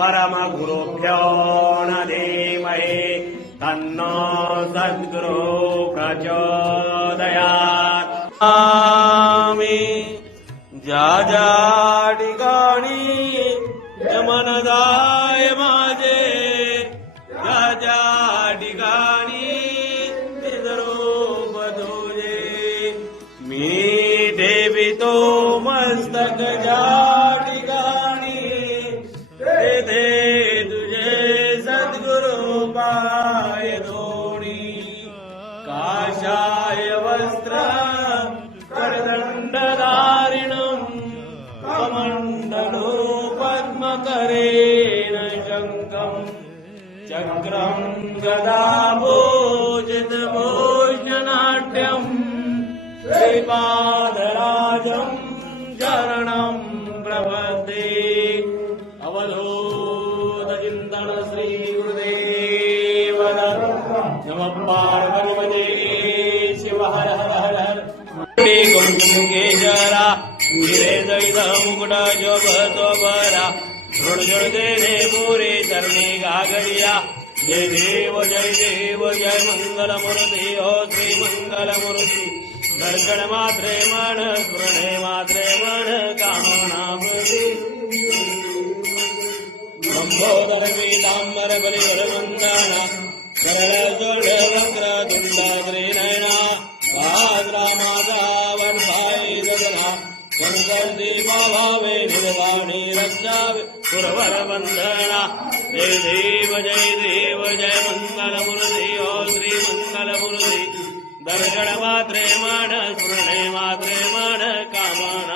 परमगुरुभ्यो धीमहि तन्नो सद्गुरु प्रचोदयात्। ज्या ज्या ठिकाणी मनदाय माझे, ज्या ज्या ठिकाणी रूप तुझे, मी ठेवितो मस्तक ज्या ठिकाणी, तेथे तुझे सद्गुरु पाय दोणी। काषाय वस्त्र करदंडधारिणम् कमण्डलो पद्मकरेण शङ्खम्, चक्रम् गदाभूषितभूषणाढ्यम्, श्रीपादराजम् चरणम् प्रपद्ये। अवधूत चिन्तन श्री गुरुदेव नमः। पार्वती शिव हर हर हर हर। कुंकुमकेशरा गिरे दैत मुकुट शोभतो बरा, झुड़ झुड़ देने पूरे चरणी गागरिया। जय देव जय देव जय मंगल मूर्ति हो श्री मंगल मूर्ति। दर्शन मात्रे मन स्मरणे मात्रे मन कामना प्रति। लंबोदर पीतांबर बलिवर वंदना, सरल जोड़ वक्र तुंडाग्रे नयना। भाद्रा माता वनभाई गगना, शंकर दीपा भावे निर्वाणी रक्षावे पुरवर वंदना। जय देव जय मंगल मूर्ति हो श्री मंगल मूर्ति। दर्शन मात्रे मन स्मरणे मात्रे मन कामना